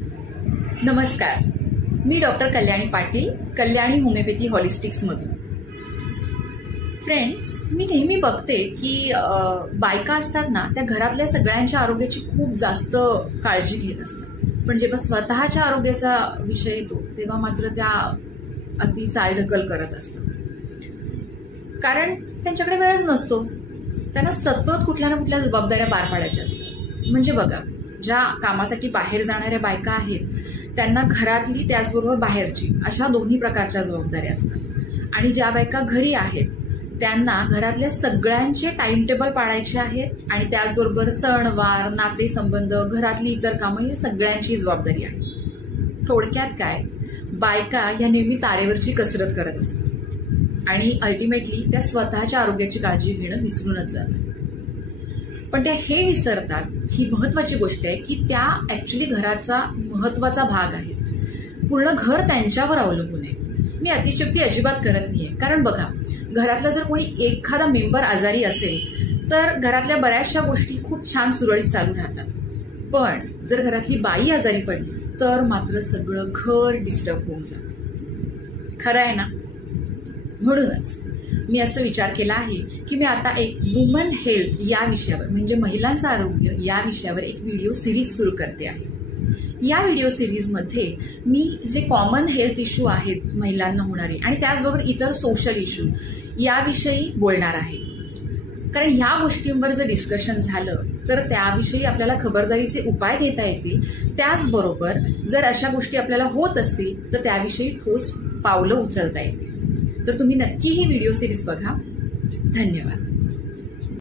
नमस्कार, मी doctor Kalyani Patil, Kalyani homeopathy हॉलिस्टिक्समधून। फ्रेंड्स, मी नेहमी बघते की बायका असतात ना, त्या घरातल्या सगळ्यांच्या आरोग्याची खूप जास्त काळजी घेत असतात, पण जेव्हा स्वतःच्या आरोग्याचा विषय येतो तेव्हा मात्र त्या अति चालढकल करत असतात, कारण त्यांच्याकडे वेळच नसतो। त्यांना सतत कुठल्या ना कुठल्या जबाबदाऱ्या पार पाडायच्या असतात। म्हणजे बघा, ज्या कामासाठी बाहेर जाणाऱ्या बायका आहेत त्यांना घरातली त्याचबरोबर बाहेरची अशा दोन्ही प्रकारच्या जबाबदाऱ्या असतात, आणि ज्या बायका घरी आहेत त्यांना घरातल्या सगळ्यांचे टाइम टेबल पाळायचे आहेत, आणि त्याचबरोबर सणवार, नातेसंबंध, घरातली इतर कामं ही सगळ्यांची जबाबदारी आहे। थोडक्यात काय, बायका या नेहमी तारेवरची कसरत करत असतात आणि अल्टिमेटली त्या स्वतःच्या आरोग्याची काळजी घेणं विसरूनच जातात। पण त्या हे विसरतात, ही महत्वाची गोष्ट आहे की त्या ऍक्च्युली घराचा महत्वाचा भाग आहे। पूर्ण घर त्यांच्यावर अवलंबून आहे। मी अतिशयोक्ती अजिबात करत नाहीये, कारण बघा, घरातला जर कोणी एखादा मेंबर आजारी असेल तर घरातल्या बऱ्याचशा गोष्टी खूप छान सुरळीत चालू राहतात, पण जर घरातली बाई आजारी पडली तर मात्र सगळं घर डिस्टर्ब होऊन जातं। खरं आहे ना? म्हणूनच मी असं विचार केला आहे की मी आता एक वुमन हेल्थ या विषयावर, म्हणजे महिलांचं आरोग्य या विषयावर एक व्हिडिओ सिरीज सुरू करते आहे। या व्हिडिओ सिरीजमध्ये मी जे कॉमन हेल्थ इश्यू आहेत महिलांना होणारे, आणि त्याचबरोबर इतर सोशल इश्यू याविषयी बोलणार आहे। कारण ह्या गोष्टींवर जर डिस्कशन झालं तर त्याविषयी आपल्याला खबरदारीचे उपाय घेता येतील, त्याचबरोबर जर अशा गोष्टी आपल्याला होत असतील तर त्याविषयी ठोस पावलं उचलता येतील। तर तुम्ही नक्की ही व्हिडिओ सिरीज बघा। धन्यवाद।